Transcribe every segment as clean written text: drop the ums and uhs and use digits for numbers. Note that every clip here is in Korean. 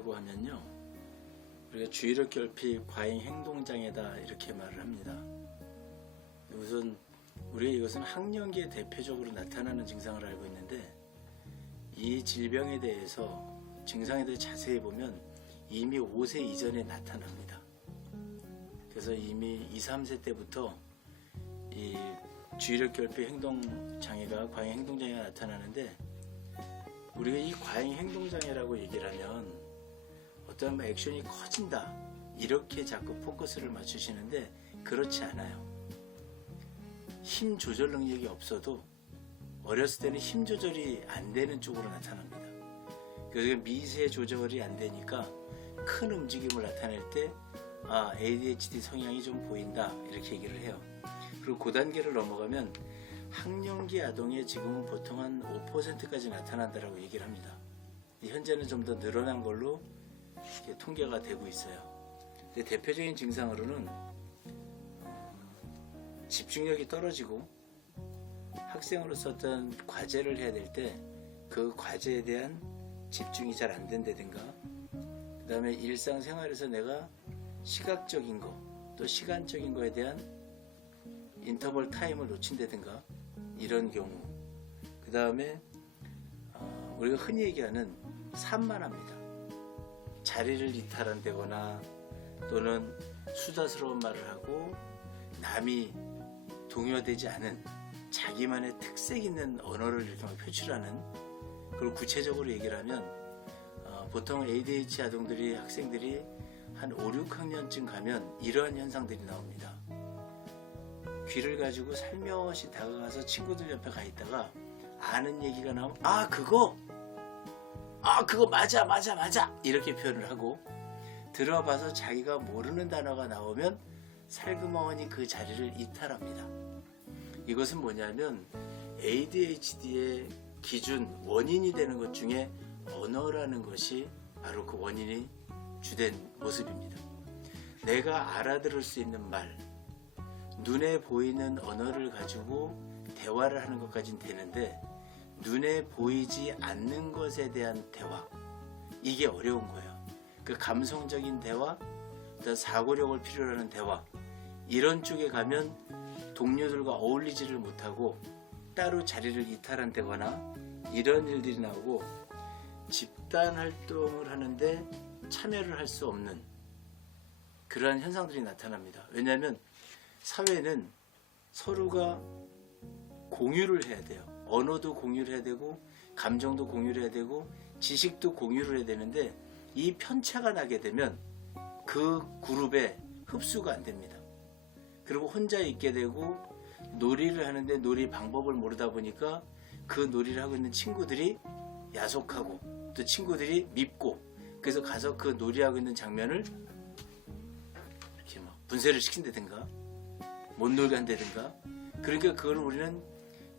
무엇이라고 하면요, 우리가 주의력 결핍 과잉 행동장애다 이렇게 말을 합니다. 우선 우리가 이것은 학령기에 대표적으로 나타나는 증상을 알고 있는데, 이 질병에 대해서 증상에 대해 자세히 보면 이미 5세 이전에 나타납니다. 그래서 이미 2, 3세 때부터 이 주의력 결핍 행동장애가 과잉 행동장애가 나타나는데, 우리가 이 과잉 행동장애라고 얘기를 하면 어떤 액션이 커진다 이렇게 자꾸 포커스를 맞추시는데, 그렇지 않아요. 힘 조절 능력이 없어도 어렸을 때는 힘 조절이 안 되는 쪽으로 나타납니다. 그래서 미세 조절이 안 되니까 큰 움직임을 나타낼 때 ADHD 성향이 좀 보인다 이렇게 얘기를 해요. 그리고 그 단계를 넘어가면 학령기 아동의 지금은 보통 한 5%까지 나타난다라고 얘기를 합니다. 현재는 좀 더 늘어난 걸로 이렇게 통계가 되고 있어요. 근데 대표적인 증상으로는 집중력이 떨어지고, 학생으로서 어떤 과제를 해야 될 때 그 과제에 대한 집중이 잘 안 된다든가, 그 다음에 일상생활에서 내가 시각적인 거 또 시간적인 거에 대한 인터벌 타임을 놓친다든가 이런 경우, 그 다음에 우리가 흔히 얘기하는 산만합니다. 자리를 이탈한다거나 또는 수다스러운 말을 하고 남이 동요되지 않은 자기만의 특색 있는 언어를 이렇게 표출하는, 그리고 구체적으로 얘기를 하면 보통 ADHD 아동들이, 학생들이 한 5, 6학년쯤 가면 이러한 현상들이 나옵니다. 귀를 가지고 살며시 다가가서 친구들 옆에 가 있다가 아는 얘기가 나오면 그거 맞아 이렇게 표현을 하고, 들어봐서 자기가 모르는 단어가 나오면 살그머니 그 자리를 이탈합니다. 이것은 뭐냐면 ADHD의 기준 원인이 되는 것 중에 언어라는 것이 바로 그 원인이 주된 모습입니다. 내가 알아들을 수 있는 말, 눈에 보이는 언어를 가지고 대화를 하는 것까지는 되는데, 눈에 보이지 않는 것에 대한 대화, 이게 어려운 거예요. 그 감성적인 대화, 어떤 사고력을 필요로 하는 대화, 이런 쪽에 가면 동료들과 어울리지를 못하고 따로 자리를 이탈한다거나 이런 일들이 나오고, 집단 활동을 하는데 참여를 할 수 없는 그러한 현상들이 나타납니다. 왜냐하면 사회는 서로가 공유를 해야 돼요. 언어도 공유를 해야 되고, 감정도 공유를 해야 되고, 지식도 공유를 해야 되는데, 이 편차가 나게 되면 그 그룹에 흡수가 안 됩니다. 그리고 혼자 있게 되고, 놀이를 하는데 놀이 방법을 모르다 보니까 그 놀이를 하고 있는 친구들이 야속하고 또 친구들이 밉고, 그래서 가서 그 놀이하고 있는 장면을 이렇게 막 분쇄를 시킨다든가 못 놀게 한다든가. 그러니까 그걸 우리는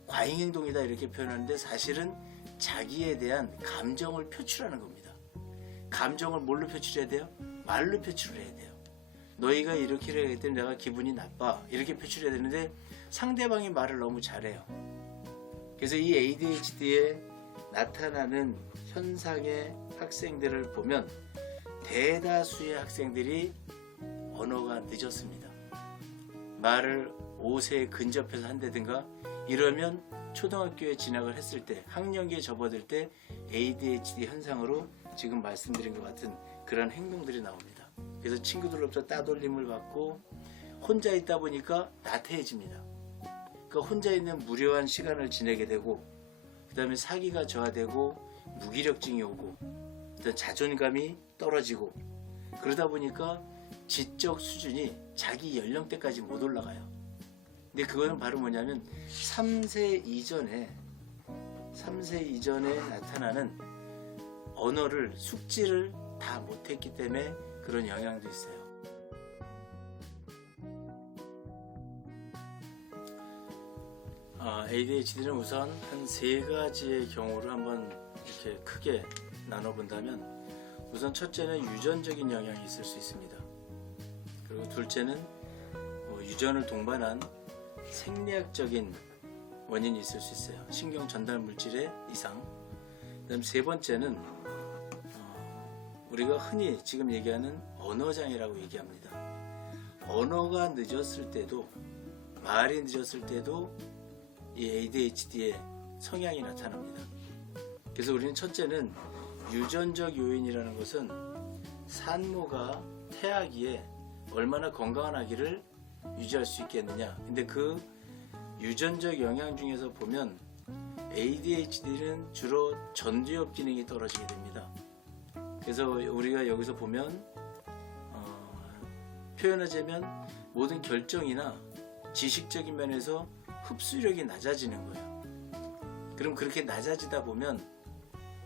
과잉행동이다 이렇게 표현하는데, 사실은 자기에 대한 감정을 표출하는 겁니다. 감정을 뭘로 표출해야 돼요? 말로 표출을 해야 돼요. 너희가 이렇게 해야 되면 내가 기분이 나빠 이렇게 표출해야 되는데, 상대방이 말을 너무 잘해요. 그래서 이 ADHD에 나타나는 현상의 학생들을 보면 대다수의 학생들이 언어가 늦었습니다. 말을 5세에 근접해서 한다든가 이러면 초등학교에 진학을 했을 때, 학령기에 접어들 때 ADHD 현상으로 지금 말씀드린 것 같은 그런 행동들이 나옵니다. 그래서 친구들로부터 따돌림을 받고 혼자 있다 보니까 나태해집니다. 그 혼자 있는 무료한 시간을 지내게 되고, 그 다음에 사기가 저하되고 무기력증이 오고, 그다음 자존감이 떨어지고, 그러다 보니까 지적 수준이 자기 연령대까지 못 올라가요. 근데 그거는 바로 뭐냐면 3세 이전에 나타나는 언어를 숙지를 다 못했기 때문에 그런 영향도 있어요. ADHD는 우선 한 3가지의 경우를 한번 이렇게 크게 나눠본다면, 우선 첫째는 유전적인 영향이 있을 수 있습니다. 그리고 둘째는 유전을 동반한 생리학적인 원인이 있을 수 있어요. 신경 전달 물질의 이상. 그다음 세 번째는 우리가 흔히 지금 얘기하는 언어장애라고 얘기합니다. 언어가 늦었을 때도, 말이 늦었을 때도 이 ADHD의 성향이 나타납니다. 그래서 우리는 첫째는 유전적 요인이라는 것은 산모가 태아기에 얼마나 건강한 아기를 유지할 수 있겠느냐. 근데 그 유전적 영향 중에서 보면 ADHD는 주로 전두엽 기능이 떨어지게 됩니다. 그래서 우리가 여기서 보면 표현하자면 모든 결정이나 지식적인 면에서 흡수력이 낮아지는 거예요. 그럼 그렇게 낮아지다 보면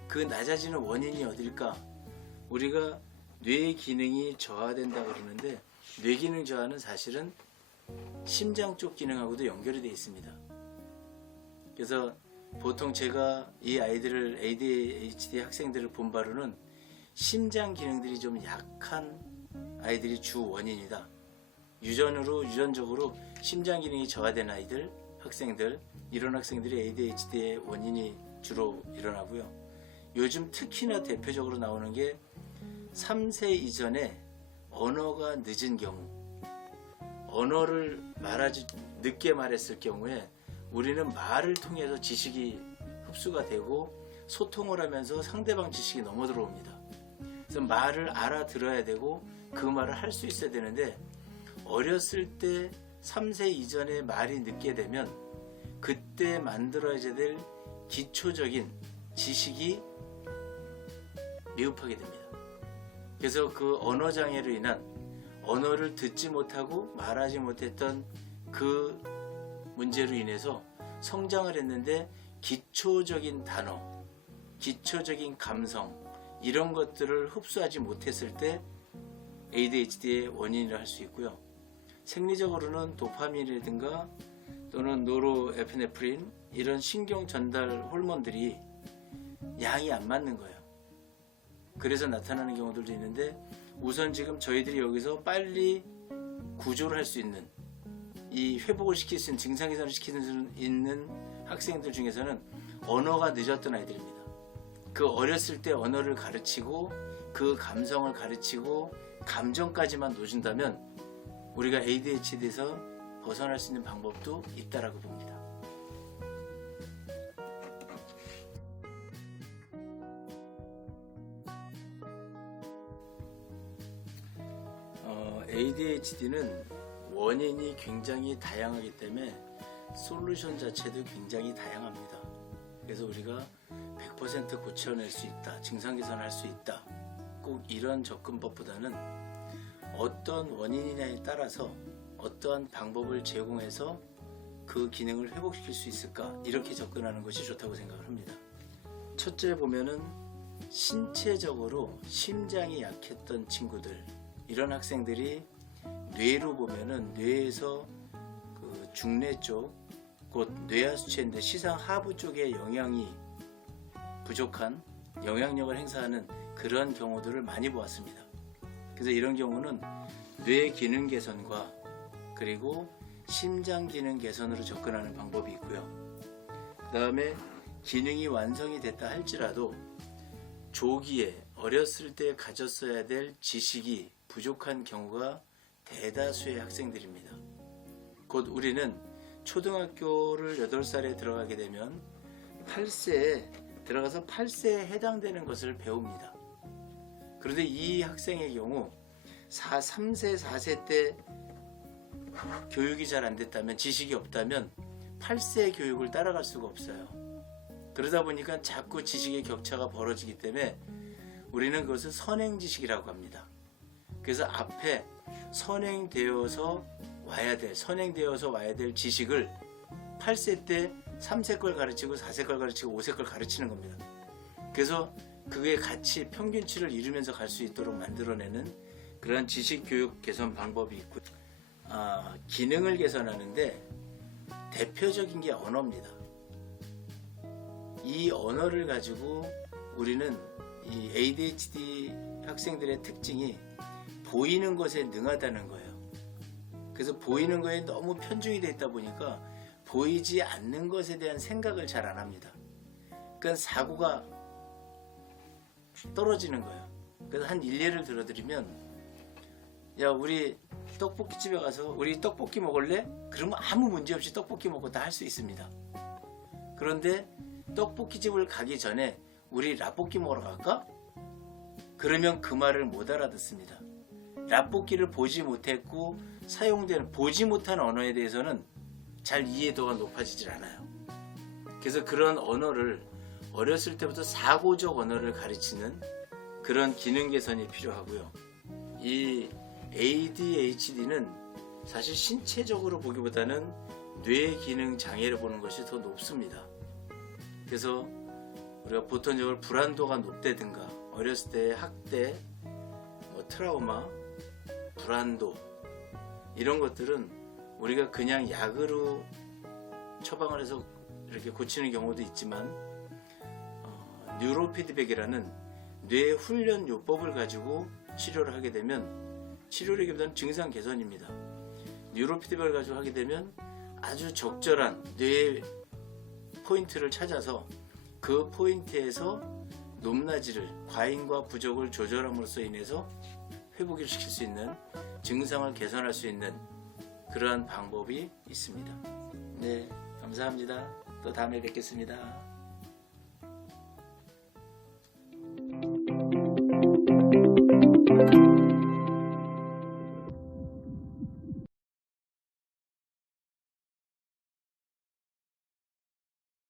그 낮아지는 원인이 어딜까? 우리가 뇌 기능이 저하된다고 그러는데 뇌 기능 저하는 사실은 심장 쪽 기능하고도 연결이 되어 있습니다. 그래서 보통 제가 이 아이들을 ADHD 학생들을 본 바로는 심장 기능들이 좀 약한 아이들이 주 원인이다. 유전적으로 심장 기능이 저하된 아이들, 학생들, 이런 학생들이 ADHD의 원인이 주로 일어나고요. 요즘 특히나 대표적으로 나오는 게 3세 이전에 언어가 늦은 경우, 언어를 늦게 말했을 경우에 우리는 말을 통해서 지식이 흡수가 되고 소통을 하면서 상대방 지식이 넘어 들어옵니다. 그래서 말을 알아들어야 되고 그 말을 할 수 있어야 되는데 어렸을 때 3세 이전에 말이 늦게 되면 그때 만들어야 될 기초적인 지식이 미흡하게 됩니다. 그래서 그 언어장애로 인한 언어를 듣지 못하고 말하지 못했던 그 문제로 인해서 성장을 했는데 기초적인 단어, 기초적인 감성 이런 것들을 흡수하지 못했을 때 ADHD의 원인이라 할 수 있고요. 생리적으로는 도파민이라든가 또는 노르에피네프린 이런 신경 전달 호르몬들이 양이 안 맞는 거예요. 그래서 나타나는 경우들도 있는데 우선 지금 저희들이 여기서 빨리 구조를 할 수 있는 이 회복을 시킬 수 있는 증상 개선을 시킬 수 있는 학생들 중에서는 언어가 늦었던 아이들입니다. 그 어렸을 때 언어를 가르치고 그 감성을 가르치고 감정까지만 놓준다면 우리가 ADHD에서 벗어날 수 있는 방법도 있다라고 봅니다. ADHD는 원인이 굉장히 다양하기 때문에 솔루션 자체도 굉장히 다양합니다. 그래서 우리가 100% 고쳐낼 수 있다, 증상 개선할 수 있다, 꼭 이런 접근법보다는 어떤 원인이냐에 따라서 어떠한 방법을 제공해서 그 기능을 회복시킬 수 있을까, 이렇게 접근하는 것이 좋다고 생각을 합니다. 첫째 보면은 신체적으로 심장이 약했던 친구들, 이런 학생들이 뇌로 보면은 뇌에서 그 중뇌 쪽, 곧 뇌하수체인데 시상 하부 쪽에 영향이 부족한 영향력을 행사하는 그런 경우들을 많이 보았습니다. 그래서 이런 경우는 뇌 기능 개선과 그리고 심장 기능 개선으로 접근하는 방법이 있고요. 그 다음에 기능이 완성이 됐다 할지라도 조기에 어렸을 때 가졌어야 될 지식이 부족한 경우가 대다수의 학생들입니다. 곧 우리는 초등학교를 8살에 들어가게 되면 8세에 들어가서 8세에 해당되는 것을 배웁니다. 그런데 이 학생의 경우 3세, 4세 때 교육이 잘 안 됐다면, 지식이 없다면 8세 교육을 따라갈 수가 없어요. 그러다 보니까 자꾸 지식의 격차가 벌어지기 때문에 우리는 그것을 선행지식이라고 합니다. 그래서 앞에 선행되어서 와야 될 지식을 8세 때 3세 걸 가르치고 4세 걸 가르치고 5세 걸 가르치는 겁니다. 그래서 그게 같이 평균치를 이루면서 갈 수 있도록 만들어내는 그러한 지식 교육 개선 방법이 있고, 기능을 개선하는데 대표적인 게 언어입니다. 이 언어를 가지고 우리는 이 ADHD 학생들의 특징이 보이는 것에 능하다는 거예요. 그래서 보이는 거에 너무 편중이 되어 있다 보니까 보이지 않는 것에 대한 생각을 잘 안 합니다. 그러니까 사고가 떨어지는 거예요. 그래서 한 일례를 들어드리면, 야, 우리 떡볶이집에 가서 우리 떡볶이 먹을래? 그러면 아무 문제 없이 떡볶이 먹고 다 할 수 있습니다. 그런데 떡볶이집을 가기 전에 우리 라볶이 먹으러 갈까? 그러면 그 말을 못 알아듣습니다. 라볶이를 보지 못했고 사용되는 보지 못한 언어에 대해서는 잘 이해도가 높아지질 않아요. 그래서 그런 언어를 어렸을 때부터 사고적 언어를 가르치는 그런 기능 개선이 필요하고요. 이 ADHD는 사실 신체적으로 보기보다는 뇌 기능 장애를 보는 것이 더 높습니다. 그래서 우리가 보통적으로 불안도가 높다든가 어렸을 때 학대, 트라우마, 불안도 이런 것들은 우리가 그냥 약으로 처방을 해서 이렇게 고치는 경우도 있지만 뉴로피드백이라는 뇌 훈련 요법을 가지고 치료를 하게 되면 치료라기보다는 증상 개선입니다. 뉴로피드백을 가지고 하게 되면 아주 적절한 뇌 포인트를 찾아서 그 포인트에서 높낮이를 과잉과 부족을 조절함으로써 인해서 회복을 시킬 수 있는 증상을 개선할 수 있는 그러한 방법이 있습니다. 네, 감사합니다. 또 다음에 뵙겠습니다.